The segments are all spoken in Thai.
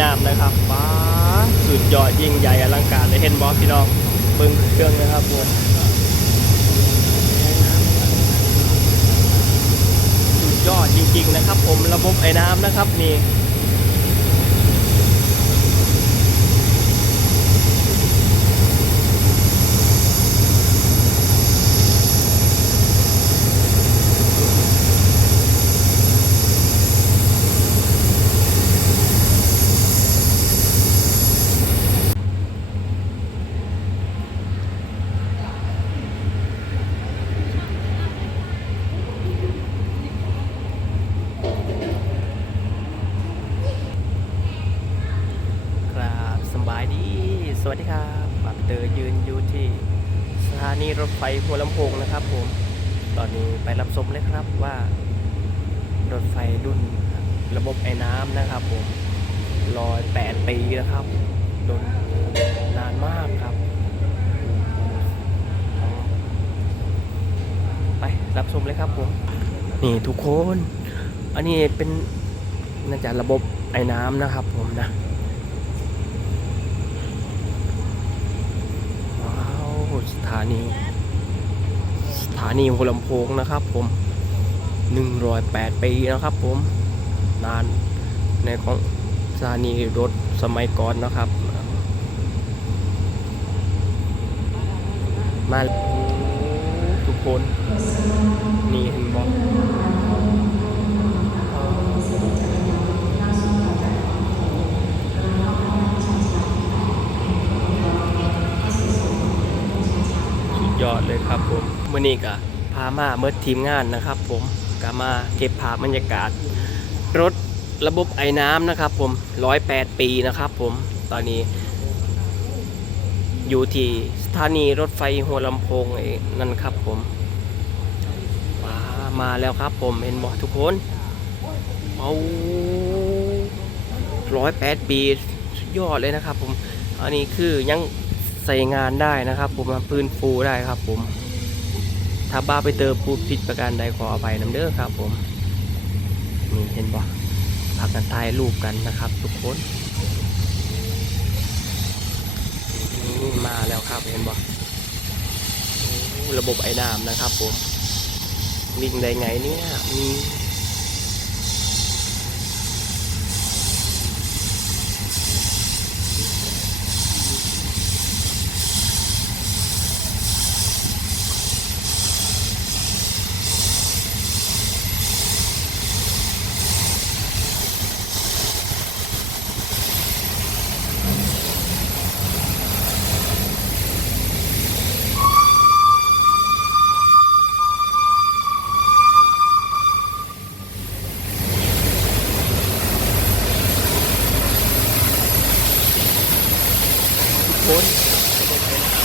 น้ำนะครับว้าสุดยอดยิ่งใหญ่อลังการเลยเห็นบอสพี่น้องเบิ้งเครื่องนะครับผมสุดยอดจริงๆนะครับ ผมระบบไอ้น้ำนะครับนี่ ครับสำบายดี ส วัสดีครับปับเตอร์ยืนอยู่ที่สถานีรถไฟหัวลำโพงนะครับผม ตอนนี้ไปรับชมเลยครับว่ารถไฟรุ่นระบบไอ้น้ำนะครับผมรอยแปดปีนะครับโดนนานมากครับ ไปรับชมเลยครับผม นี่ทุกคน อันนี้เป็นน่าจะระบบไอ้น้ำนะครับผมนะ ว้าว สถานีสถานีหัวลำโพงนะครับ ผม108ปีนะครับ ผมนานในของสถานีรถสมัยก่อนนะครับ มาทุกคนนี่เห็นบอกสุด ยอดเลยครับผมมื่อนี้ก็พามาเมื่อทีมงานนะครับ ผมก็มาเก็บภาพบรรยากาศ รถระบบไอ้น้ำนะครับ ผม108ปีนะครับ ผมตอนนี้ อยู่ที่สถานีรถไฟหัวลำโพงเองนั่นครับ ผมมามาแล้วครับ ผมเห็นบอกทุกคนเอาร้อยแปดปีสุดยอดเลยนะครับ ผมอันนี้คือยัง ใส่งานได้นะครับผมพื้นฟูได้ครับผม ถ้าบ้าไปเติมปูผิดประการใดขออภัยน้ำเด้อครับผม นี่เห็นบอกพากันถ่ายรูปกันนะครับทุกคนนี่มาแล้วครับเห็นบ่โอ้ระบบไอ้น้ำนะครับผมวิ่งได้ไงเนี่ยมีคนระบบไอ้น้ำ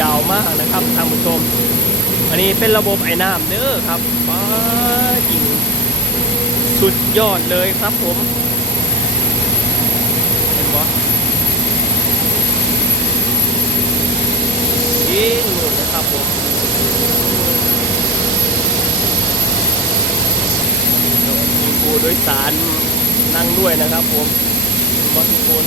ยาวมากนะครับท่านผู้ชม อันนี้ เป็นระบบไอ้น้ำเด้อครับว้าจริงสุดยอดเลยครับผม เห็นบ่จริงนู่นนะครับผมมีผู้โดยสารนั่งด้วยนะครับผมบอสทุกคน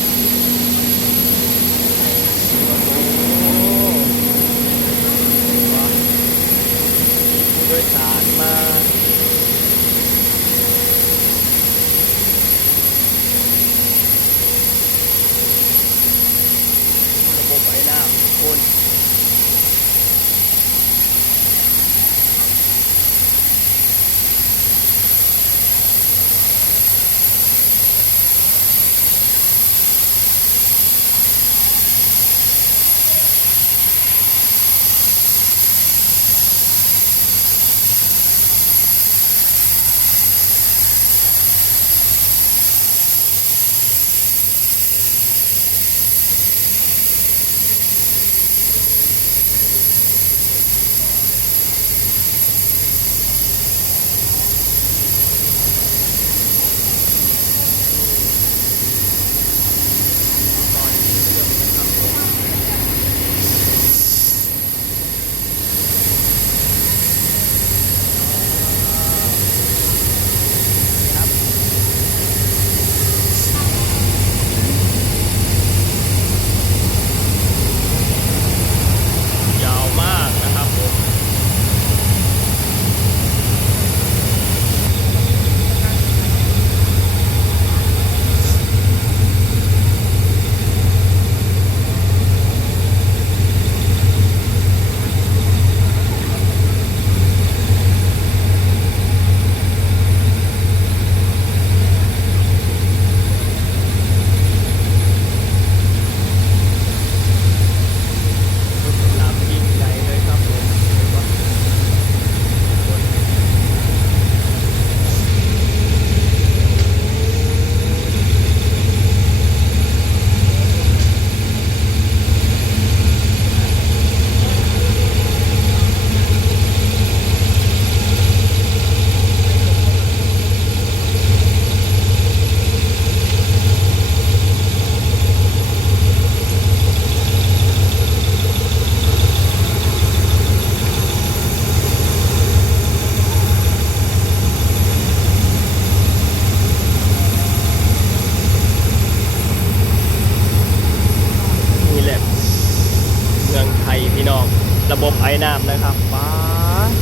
น้ำนะครับว้า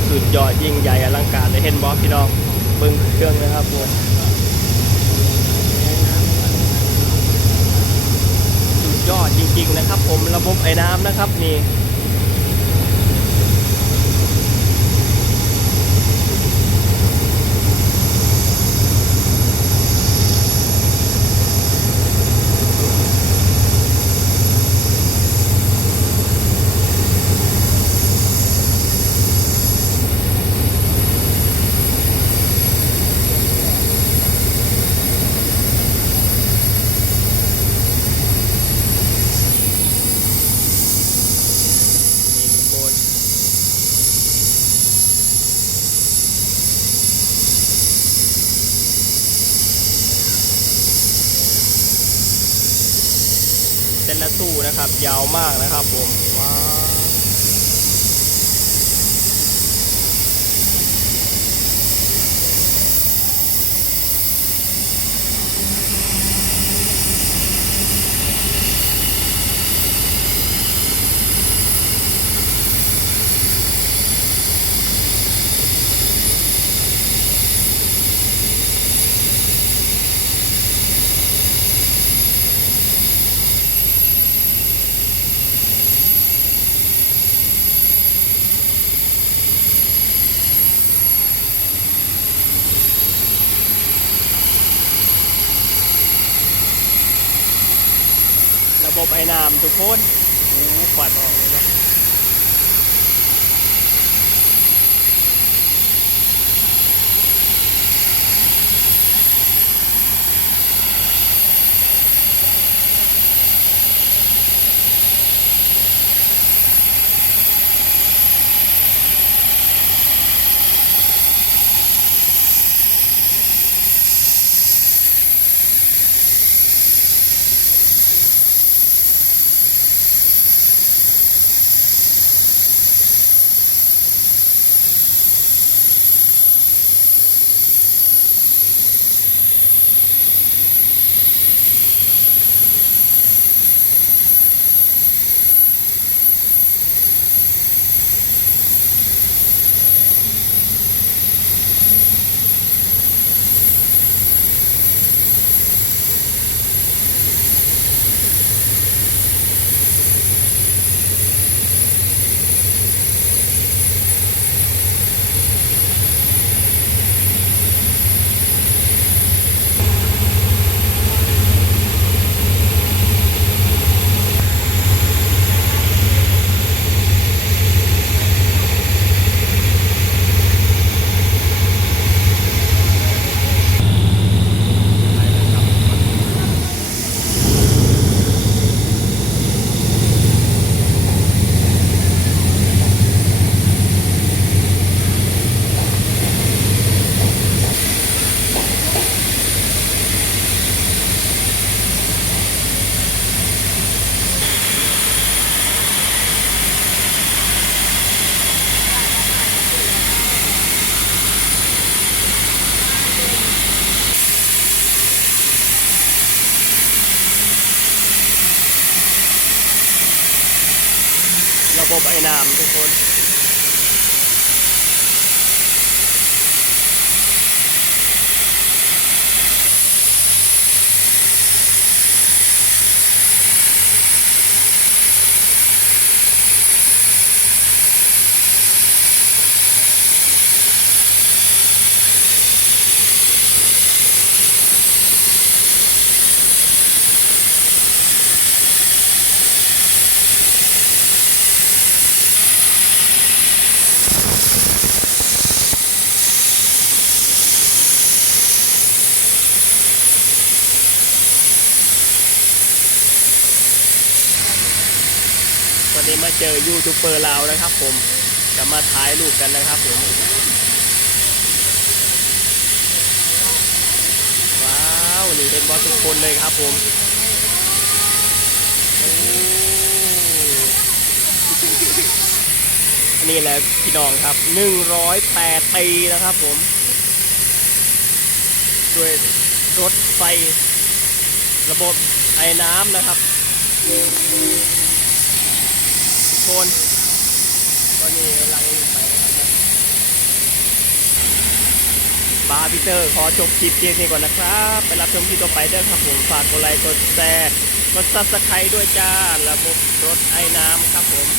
สุดยอดยิ่งใหญ่อลังการเลยเห็นบอสพี่น้องเบิ้งเครื่องนะครับผมสุดยอดจริงๆนะครับ ผมระบบไอ้น้ำนะครับนี่ทุกคนเส้ นะครับ ยาวมากนะครับผมว้าวระ บไอ้น้ำทุกคนโอ้ควันออกเลยเนาะ ระบบไวันนี้มาเจอยูทูบเบอร์ลาวนะครับ ผมจะมาถ่ายรูปกันนะครับผมว้าวนี่เห็นบอสทุกคนเลยครับผมอ้อันนี่แหละพี่น้องครับ108ปีนะครับผมด้วยรถไฟระบบไอ้น้ำนะครับ คนตอนนี้กำลังไปนะครับบาร์พีเตอร์ขอจบคลิปเพียงนี้ก่อนนะครับ ไปรับชมคลิปต่อไปเด้อครับผมฝากกดไลค์กดแชร์กดซับสไครต์ด้วยจ้า ระบบรถไอ้น้ำครับผม